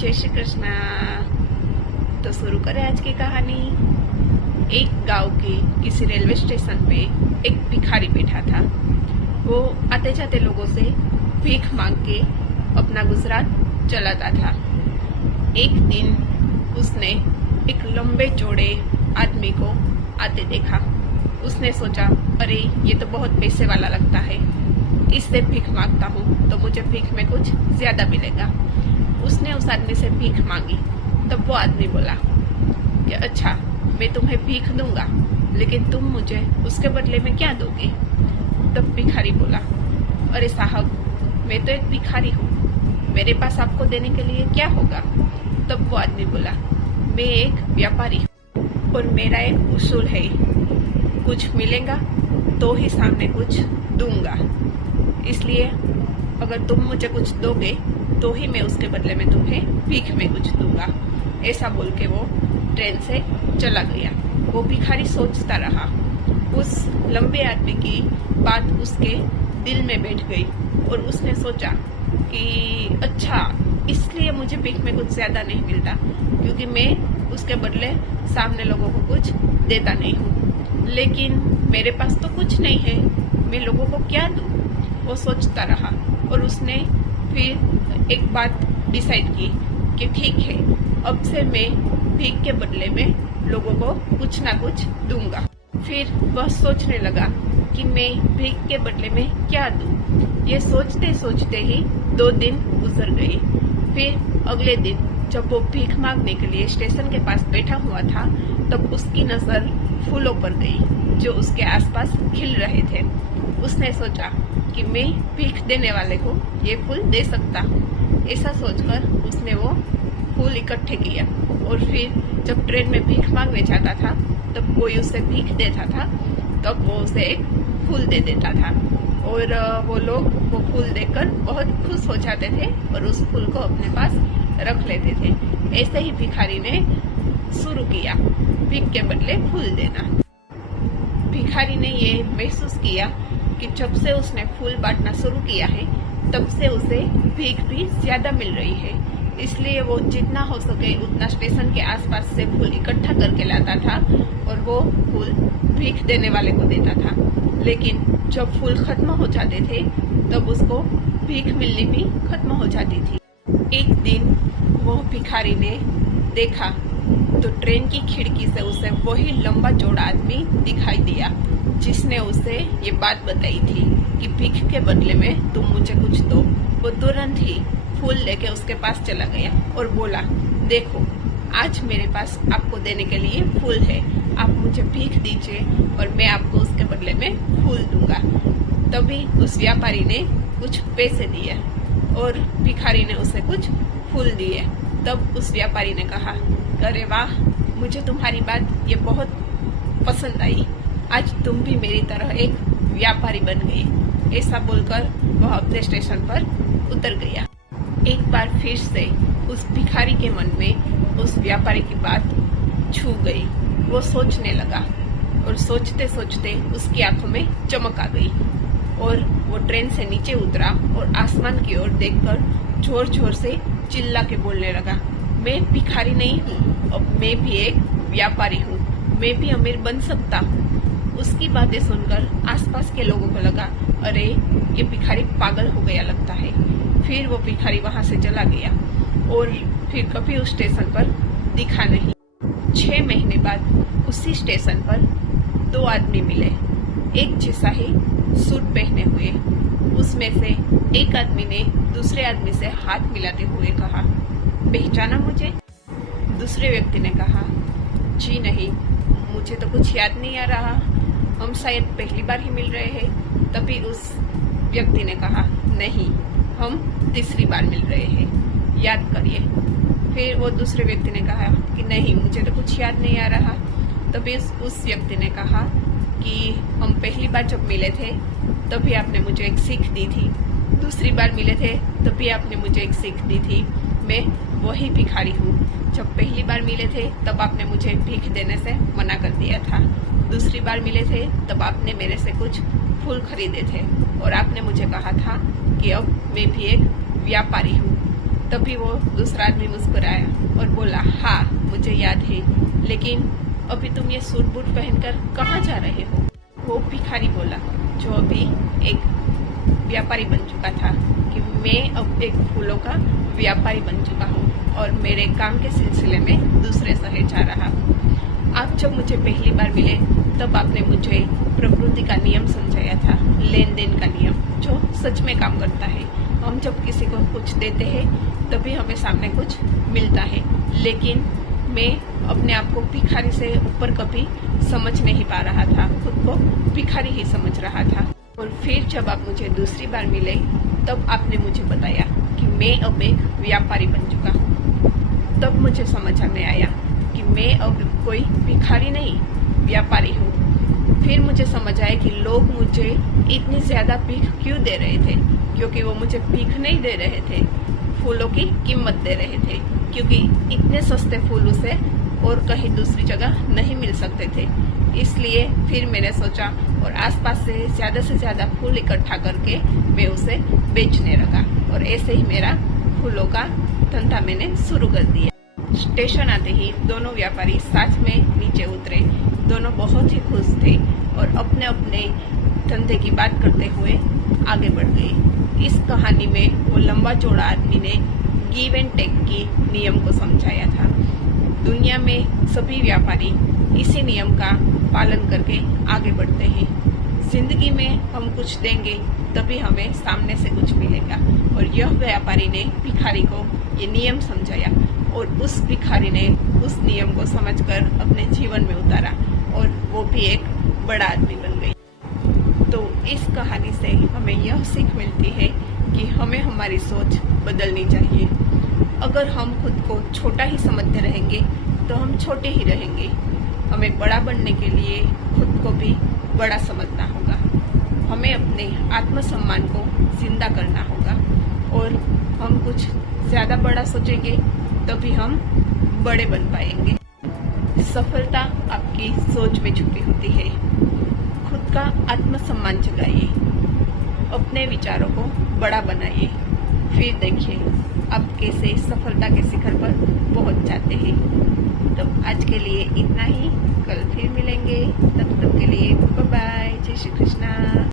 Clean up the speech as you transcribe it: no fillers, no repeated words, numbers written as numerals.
जय श्री कृष्णा। तो शुरू करें आज की कहानी। एक गांव के किसी रेलवे स्टेशन पे एक भिखारी बैठा था। वो आते जाते लोगों से भीख मांग के अपना गुजरान चलाता था। एक दिन उसने एक लंबे चौड़े आदमी को आते देखा। उसने सोचा, अरे ये तो बहुत पैसे वाला लगता है, इससे भीख मांगता हूँ तो मुझे भीख में कुछ ज्यादा मिलेगा। उसने उस आदमी से भीख मांगी। तब वो आदमी बोला कि अच्छा, मैं तुम्हें भीख दूंगा, लेकिन तुम मुझे उसके बदले में क्या दोगे? तब भिखारी बोला, अरे साहब, मैं तो एक भिखारी हूँ, मेरे पास आपको देने के लिए क्या होगा? तब वो आदमी बोला, मैं एक व्यापारी हूँ और मेरा एक उसूल है, कुछ मिलेगा तो ही सामने कुछ दूंगा, इसलिए अगर तुम मुझे कुछ दोगे तो ही मैं उसके बदले में तुम्हें भीख में कुछ दूंगा। ऐसा बोल के वो ट्रेन से चला गया। वो भिखारी सोचता रहा। उस लंबे आदमी की बात उसके दिल में बैठ गई और उसने सोचा कि अच्छा, इसलिए मुझे भीख में कुछ ज्यादा नहीं मिलता, क्योंकि मैं उसके बदले सामने लोगों को कुछ देता नहीं हूँ। लेकिन मेरे पास तो कुछ नहीं है, मैं लोगों को क्या दूँ? वो सोचता रहा और उसने फिर एक बात डिसाइड की कि ठीक है, अब से मैं भीख के बदले में लोगों को कुछ ना कुछ दूंगा। फिर वह सोचने लगा कि मैं भीख के बदले में क्या दूं। ये सोचते सोचते ही 2 दिन गुजर गए। फिर अगले दिन जब वो भीख मांगने के लिए स्टेशन के पास बैठा हुआ था, तब उसकी नजर फूलों पर गई जो उसके आसपास खिल रहे थे। उसने सोचा कि मैं भीख देने वाले को ये फूल दे सकता हूँ। ऐसा सोचकर उसने वो फूल इकट्ठे किया और फिर जब ट्रेन में भीख मांगने जाता था, तब कोई उसे भीख देता था, तब वो उसे एक फूल दे देता था और वो लोग वो फूल देखकर बहुत खुश हो जाते थे और उस फूल को अपने पास रख लेते थे। ऐसे ही भिखारी ने शुरू किया भीख के बदले फूल देना। भिखारी ने ये महसूस किया कि जब से उसने फूल बांटना शुरू किया है, तब से उसे भीख भी ज्यादा मिल रही है। इसलिए वो जितना हो सके उतना स्टेशन के आसपास से फूल इकट्ठा करके लाता था और वो फूल भीख देने वाले को देता था। लेकिन जब फूल खत्म हो जाते थे, तब उसको भीख मिलनी भी खत्म हो जाती थी। एक दिन वो भिखारी ने देखा तो ट्रेन की खिड़की से उसे वही लंबा चौड़ा आदमी दिखाई दिया जिसने उसे ये बात बताई थी कि भीख के बदले में तुम मुझे कुछ दो। वो तुरंत ही फूल लेके उसके पास चला गया और बोला, देखो, आज मेरे पास आपको देने के लिए फूल है, आप मुझे भीख दीजिए और मैं आपको उसके बदले में फूल दूंगा। तभी उस व्यापारी ने कुछ पैसे दिए और भिखारी ने उसे कुछ फूल दिए। तब उस व्यापारी ने कहा, अरे वाह, मुझे तुम्हारी बात ये बहुत पसंद आई, आज तुम भी मेरी तरह एक व्यापारी बन गई। ऐसा बोलकर वह अपने स्टेशन पर उतर गया। एक बार फिर से उस भिखारी के मन में उस व्यापारी की बात छू गई। वो सोचने लगा और सोचते सोचते उसकी आंखों में चमक आ गई और वो ट्रेन से नीचे उतरा और आसमान की ओर देखकर जोर जोर से चिल्ला के बोलने लगा, मैं भिखारी नहीं हूँ, अब मैं भी एक व्यापारी हूँ, मैं भी अमीर बन सकता हूँ। उसकी बातें सुनकर आसपास के लोगों को लगा, अरे ये भिखारी पागल हो गया लगता है। फिर वो भिखारी वहां से चला गया और फिर कभी उस स्टेशन पर दिखा नहीं। 6 महीने बाद उसी स्टेशन पर 2 आदमी मिले, एक जैसा ही सूट पहने हुए। उसमें से एक आदमी ने दूसरे आदमी से हाथ मिलाते हुए कहा, पहचाना मुझे? दूसरे व्यक्ति ने कहा, जी नहीं, मुझे तो कुछ याद नहीं आ रहा, हम शायद पहली बार ही मिल रहे हैं। तभी उस व्यक्ति ने कहा, नहीं, हम तीसरी बार मिल रहे हैं, याद करिए। फिर वो दूसरे व्यक्ति ने कहा कि नहीं, मुझे तो कुछ याद नहीं आ रहा। तभी उस व्यक्ति ने कहा कि हम पहली बार जब मिले थे तभी आपने मुझे एक सीख दी थी, दूसरी बार मिले थे तभी आपने मुझे एक सीख दी थी, मैं वही भिखारी हूँ। जब पहली बार मिले थे तब आपने मुझे भीख देने से मना कर दिया था, दूसरी बार मिले थे तब आपने मेरे से कुछ फूल खरीदे थे और आपने मुझे कहा था कि अब मैं भी एक व्यापारी हूँ। तभी वो दूसरा आदमी मुस्कुराया और बोला, हाँ मुझे याद है, लेकिन अभी तुम ये सूट बूट पहनकर कहाँ जा रहे हो? वो भिखारी बोला, जो अभी एक व्यापारी बन चुका था, कि मैं अब एक फूलों का व्यापारी बन चुका हूँ और मेरे काम के सिलसिले में दूसरे शहर जा रहा हूँ। आप जब मुझे पहली बार मिले तब आपने मुझे प्रकृति का नियम समझाया था, लेन देन का नियम, जो सच में काम करता है। हम जब किसी को कुछ देते हैं तभी हमें सामने कुछ मिलता है, लेकिन मैं अपने आप को भिखारी से ऊपर कभी समझ नहीं पा रहा था, खुद को भिखारी ही समझ रहा था। और फिर जब आप मुझे दूसरी बार मिले तब आपने मुझे बताया कि मैं अब एक व्यापारी बन चुका हूँ। तब मुझे समझ में आया कि मैं अब कोई भिखारी नहीं, व्यापारी हूँ। फिर मुझे समझ आया कि लोग मुझे इतनी ज्यादा भीख क्यों दे रहे थे, क्योंकि वो मुझे भीख नहीं दे रहे थे, फूलों की कीमत दे रहे थे, क्योंकि इतने सस्ते फूल उसे और कहीं दूसरी जगह नहीं मिल सकते थे। इसलिए फिर मैंने सोचा और आसपास से ज्यादा फूल इकट्ठा करके मैं उसे बेचने लगा, और ऐसे ही मेरा फूलों का धंधा मैंने शुरू कर दिया। स्टेशन आते ही दोनों व्यापारी साथ में नीचे उतरे। दोनों बहुत ही खुश थे और अपने अपने धंधे की बात करते हुए आगे बढ़ गए। इस कहानी में वो लंबा चौड़ा आदमी ने गिव एंड टेक की नियम को समझाया था। दुनिया में सभी व्यापारी इसी नियम का पालन करके आगे बढ़ते हैं। जिंदगी में हम कुछ देंगे तभी हमें सामने से कुछ मिलेगा, और यह व्यापारी ने भिखारी को ये नियम समझाया और उस भिखारी ने उस नियम को समझकर अपने जीवन में उतारा और वो भी एक बड़ा आदमी बन गई। तो इस कहानी से हमें यह सीख मिलती है कि हमें हमारी सोच बदलनी चाहिए। अगर हम खुद को छोटा ही समझते रहेंगे तो हम छोटे ही रहेंगे। हमें बड़ा बनने के लिए खुद को भी बड़ा समझना होगा। हमें अपने आत्मसम्मान को जिंदा करना होगा, और हम कुछ ज्यादा बड़ा सोचेंगे तभी हम बड़े बन पाएंगे। सफलता आपकी सोच में छुपी होती है। खुद का आत्मसम्मान जगाइए, अपने विचारों को बड़ा बनाइए, फिर देखिए आप कैसे सफलता के शिखर पर पहुंच जाते हैं। तो आज के लिए इतना ही, कल फिर मिलेंगे। तब तक के लिए बाय बाय, जय श्री कृष्णा।